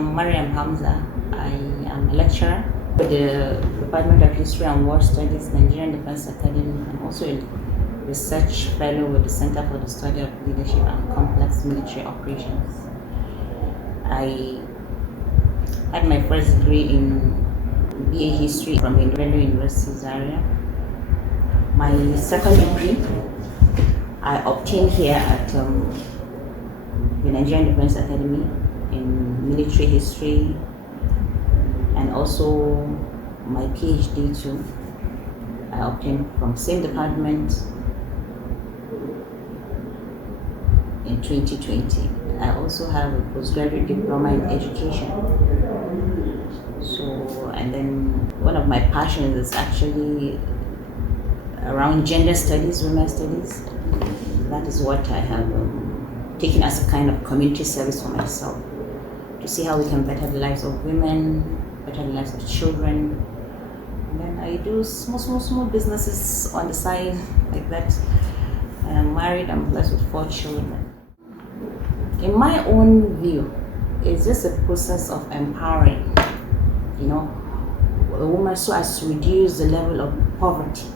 Maryam Hamza. I am a lecturer with the Department of History and War Studies, Nigerian Defense Academy, and also a research fellow with the Center for the Study of Leadership and Complex Military Operations. I had my first degree in BA History from the University Zaria. My second degree I obtained here at the Nigerian Defense Academy in military history, and also my PhD too I obtained from same department in 2020. I also have a postgraduate diploma in education. So, and then one of my passions is actually around gender studies, women studies. That is what I have taken as a kind of community service for myself, to see how we can better the lives of women, better the lives of children. And then I do small businesses on the side like that. I'm married, I'm blessed with 4 children. In my own view, it's just a process of empowering, a woman so as to reduce the level of poverty.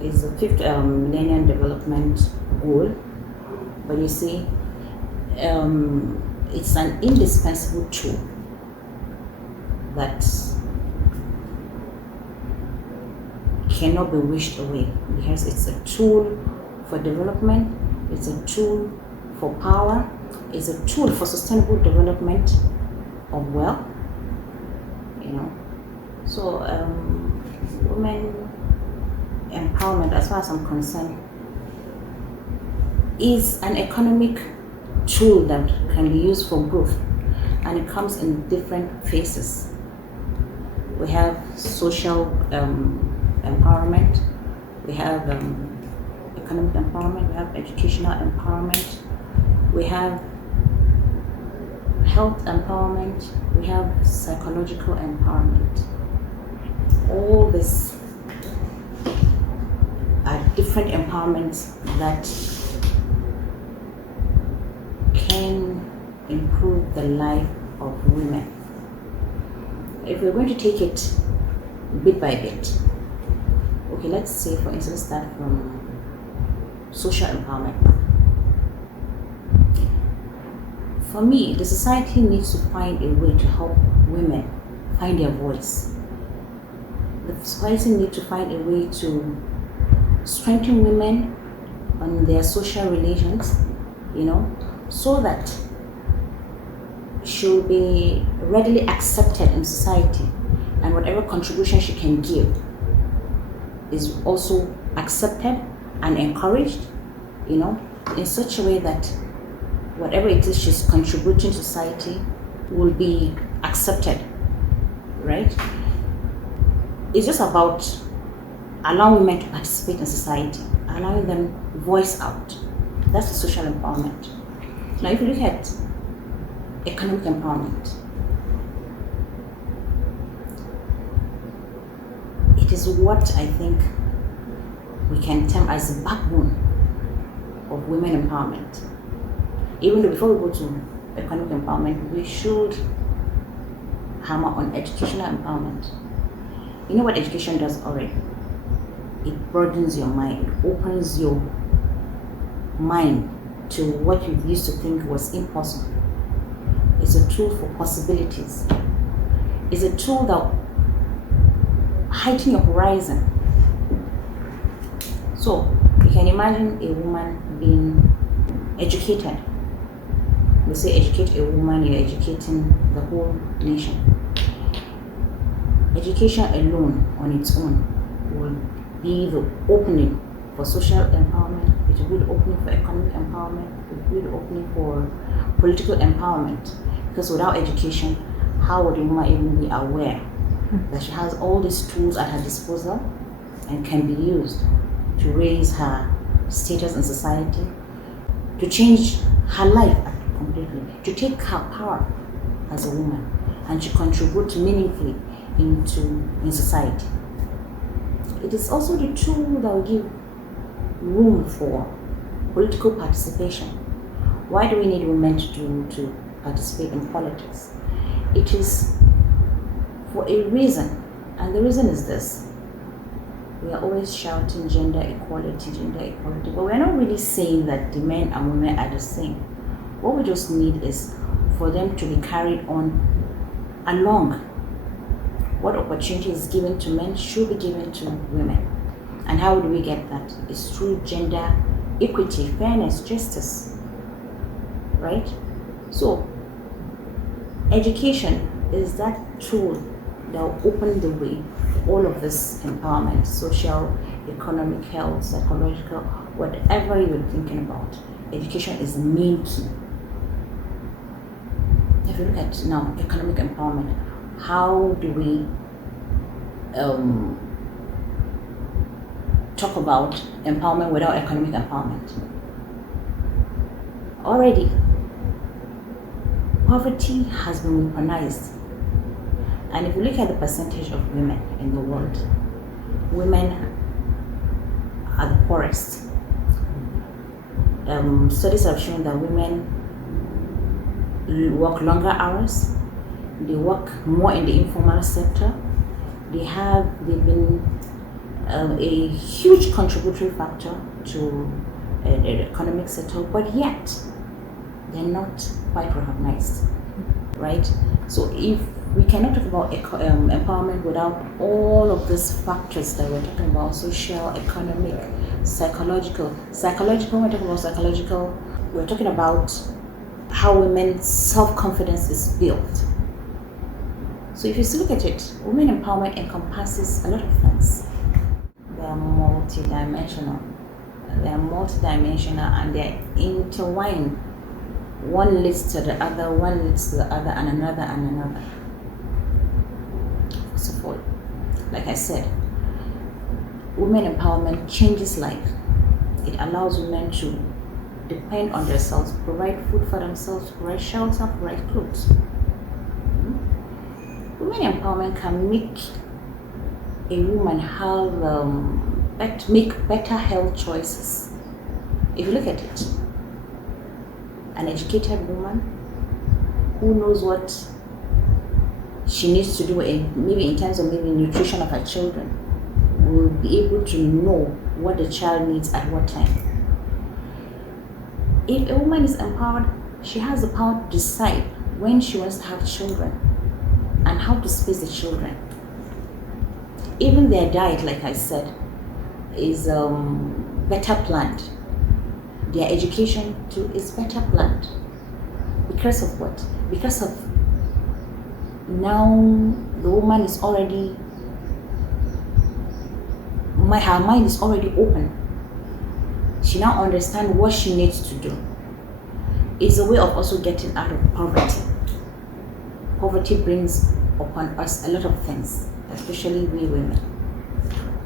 It's the 5th Millennium Development Goal, but you see, it's an indispensable tool that cannot be wished away, because it's a tool for development, it's a tool for power, it's a tool for sustainable development of wealth, So women empowerment, as far as I'm concerned, is an economic tool that can be used for growth, and it comes in different phases. We have social empowerment, we have economic empowerment, we have educational empowerment, we have health empowerment, we have psychological empowerment. All this are different empowerments that can improve the life of women. If we're going to take it bit by bit, okay, let's say for instance start from social empowerment. For me, the society needs to find a way to help women find their voice. The society needs to find a way to strengthen women on their social relations, so that she'll be readily accepted in society, and whatever contribution she can give is also accepted and encouraged, in such a way that whatever it is she's contributing to society will be accepted, right? It's just about allowing women to participate in society, allowing them voice out. That's the social empowerment. Now, if you look at economic empowerment, it is what I think we can term as the backbone of women empowerment. Even though before we go to economic empowerment, we should hammer on educational empowerment. You know what education does already? It broadens your mind, it opens your mind to what you used to think was impossible. It's a tool for possibilities. It's a tool that heightens your horizon. So you can imagine a woman being educated. We say educate a woman, you're educating the whole nation. Education alone on its own will be the opening for social empowerment, it will be the opening for economic empowerment, it will be the opening for political empowerment. Because without education, how would a woman even be aware that she has all these tools at her disposal and can be used to raise her status in society, to change her life completely, to take her power as a woman, and to contribute meaningfully in society. It is also the tool that will give room for political participation. Why do we need women to participate in politics. It is for a reason, and the reason is this. We are always shouting gender equality, but we're not really saying that the men and women are the same. What we just need is for them to be carried on along. What opportunity is given to men should be given to women. And how do we get that? It's through gender equity, fairness, justice, right? So, education is that tool that will open the way for all of this empowerment, social, economic, health, psychological, whatever you're thinking about. Education is the main key. If you look at now economic empowerment, how do we talk about empowerment without economic empowerment? Already, poverty has been weaponized. And if you look at the percentage of women in the world, women are the poorest. Studies have shown that women work longer hours, they work more in the informal sector, they've been a huge contributory factor to the economic sector, but yet they're not quite recognized, right? So if we cannot talk about empowerment without all of these factors that we're talking about, social, economic, psychological. When we're talking about psychological, we're talking about how women's self-confidence is built. So if you look at it, women empowerment encompasses a lot of things. They are multidimensional. And they're intertwined. One leads to the other, and another. First of all, like I said, women empowerment changes life. It allows women to depend on themselves, provide food for themselves, provide shelter, provide clothes. Women empowerment can make a woman have make better health choices. If you look at it, an educated woman who knows what she needs to do, maybe in terms of maybe nutrition of her children, will be able to know what the child needs at what time. If a woman is empowered, she has the power to decide when she wants to have children and how to space the children. Even their diet, like I said, is better planned. Their education too is better planned. Because of what? Because of now the woman is already, her mind is already open. She now understands what she needs to do. It's a way of also getting out of poverty. Poverty brings upon us a lot of things, especially we women.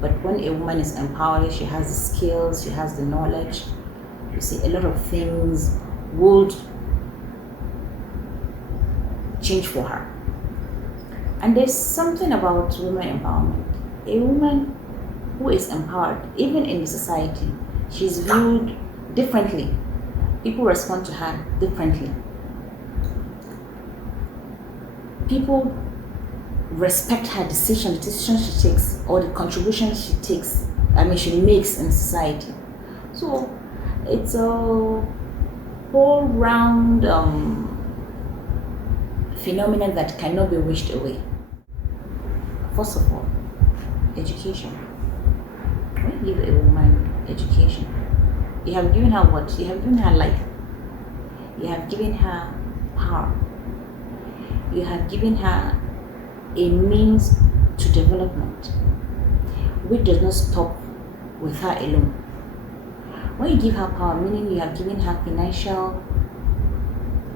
But when a woman is empowered, she has the skills, she has the knowledge, you see, a lot of things would change for her. And there's something about women empowerment. A woman who is empowered, even in the society, she's viewed differently. People respond to her differently. People respect her decisions she takes, or the contributions she makes in society. So it's a whole round phenomenon that cannot be wished away. First of all, education. When you give a woman education, you have given her what? You have given her life. You have given her power. You have given her a means to development, which does not stop with her alone. When you give her power, meaning you have given her financial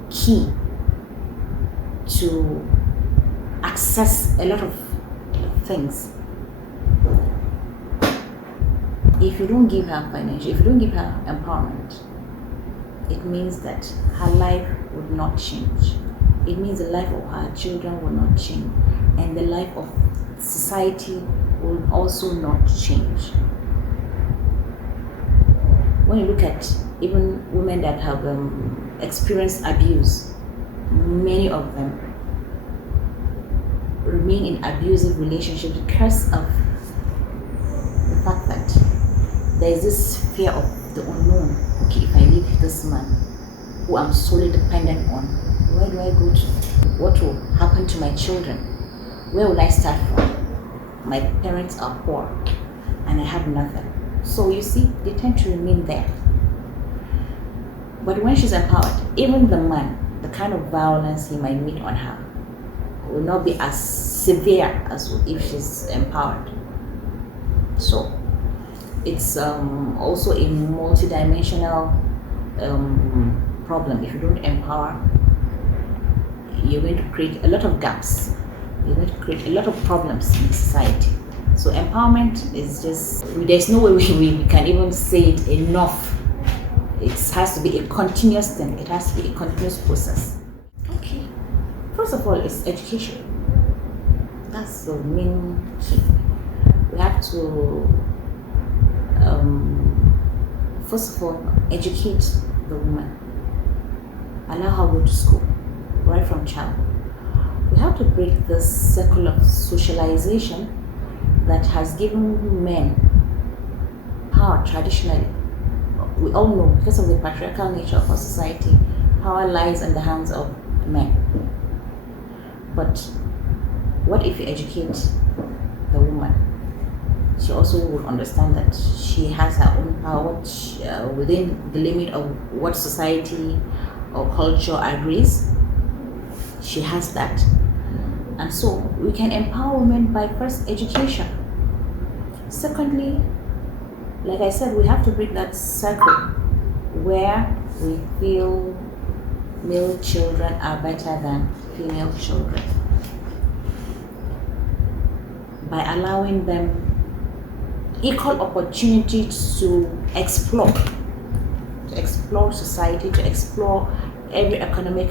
key to access a lot of things. If you don't give her financial, if you don't give her empowerment, it means that her life would not change. It means the life of her children will not change, and the life of society will also not change. When you look at even women that have experienced abuse, many of them remain in abusive relationships because of the fact that there is this fear of the unknown. Okay, if I leave this man who I'm solely dependent on, where do I go to? What will happen to my children? Where will I start from? My parents are poor and I have nothing. So you see, they tend to remain there. But when she's empowered, even the man, the kind of violence he might meet on her will not be as severe as if she's empowered. So it's also a multidimensional problem. If you don't empower, you're going to create a lot of gaps. You're going to create a lot of problems in society. So empowerment is just, there's no way we can even say it enough. It has to be a continuous thing. It has to be a continuous process. Okay. First of all, it's education. That's the main key. We have to, first of all, educate the woman. Allow her to go to school, right from childhood. We have to break this circle of socialization that has given men power traditionally. We all know, because of the patriarchal nature of our society, power lies in the hands of men. But what if you educate the woman? She also will understand that she has her own power within the limit of what society or culture agrees. She has that. And so we can empower women by first education. Secondly, like I said, we have to break that circle where we feel male children are better than female children, by allowing them equal opportunities to explore society, to explore every economic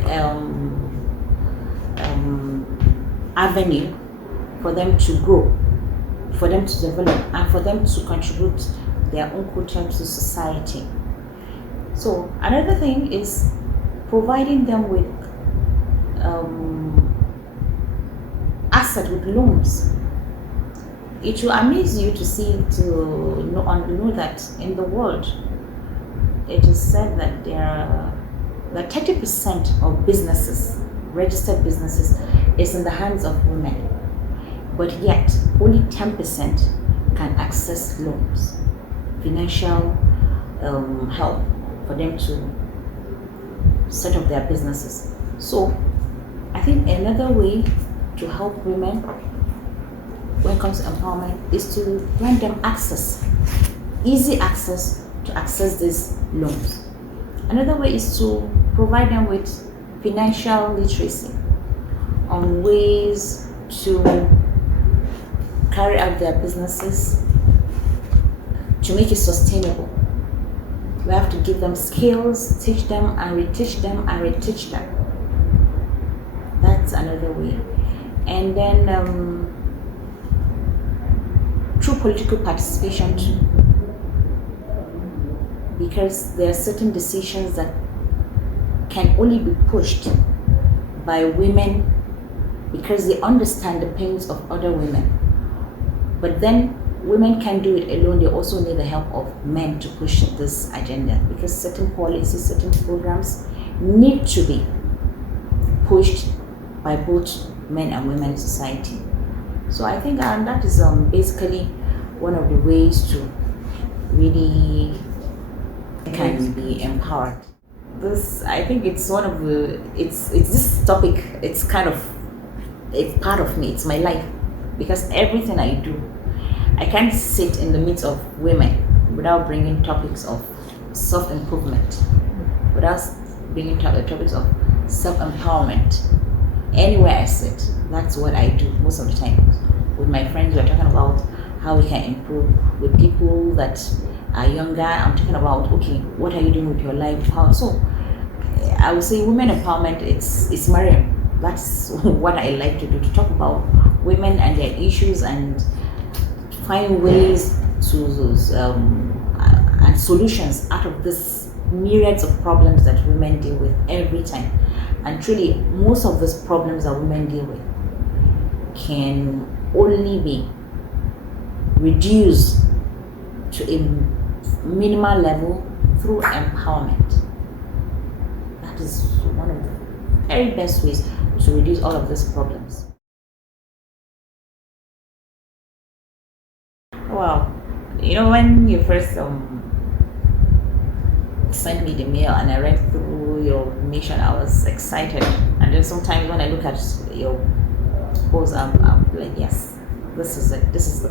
avenue for them to grow, for them to develop, and for them to contribute their own quotient to society. So another thing is providing them with asset, with loans. It will amaze you to know that in the world, it is said that that 30% of businesses, registered businesses, is in the hands of women, but yet only 10% can access loans, financial help for them to set up their businesses. So I think another way to help women when it comes to empowerment is to grant them access, easy access to access these loans. Another way is to provide them with financial literacy on ways to carry out their businesses, to make it sustainable. We have to give them skills, teach them and reteach them and reteach them. That's another way. And then through political participation too, because there are certain decisions that can only be pushed by women because they understand the pains of other women. But then women can't do it alone. They also need the help of men to push this agenda, because certain policies, certain programs need to be pushed by both men and women in society. So I think that is basically one of the ways to really can be empowered. This, I think it's one of the, it's this topic, it's kind of, it's part of me, it's my life, because everything I do, I can't sit in the midst of women without bringing topics of self-improvement, without bringing topics of self-empowerment. Anywhere I sit, that's what I do most of the time. With my friends, we're talking about how we can improve. With people that are younger, I'm talking about, okay, what are you doing with your life? How? So I would say women empowerment, it's Maryam. That's what I like to do, to talk about women and their issues and find ways to and solutions out of this myriads of problems that women deal with every time. And truly, most of these problems that women deal with can only be reduced to a minimal level through empowerment. That is one of the very best ways to reduce all of these problems. Wow, when you first sent me the mail and I read through your mission, I was excited. And then sometimes when I look at your post, I'm like, yes, this is it. This is the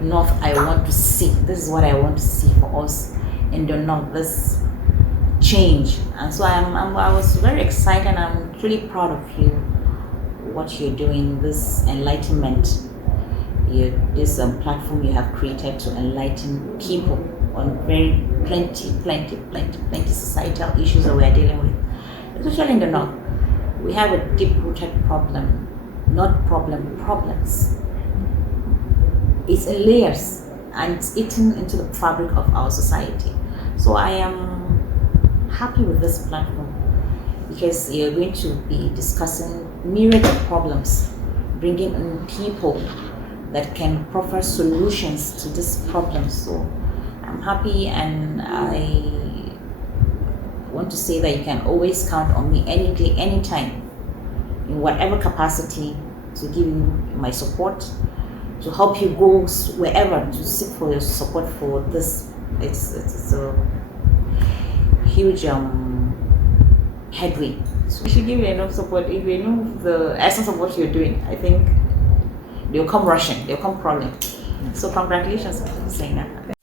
North I want to see. This is what I want to see for us in the North. This change. And so I was very excited. And I'm really proud of you. What you're doing, this enlightenment. This platform you have created to enlighten people on plenty societal issues that we are dealing with, especially in the North. We have a deep-rooted problem, not problems. It's in layers and it's eaten into the fabric of our society. So I am happy with this platform because you're going to be discussing myriad of problems, bringing in people that can proffer solutions to this problem. So I'm happy, and I want to say that you can always count on me any day, anytime, in whatever capacity, to give you my support, to help you go wherever, to seek for your support for this. It's a huge headway. So you should give you enough support. If you know the essence of what you're doing, I think they'll come rushing, they'll come crawling. So congratulations for saying that.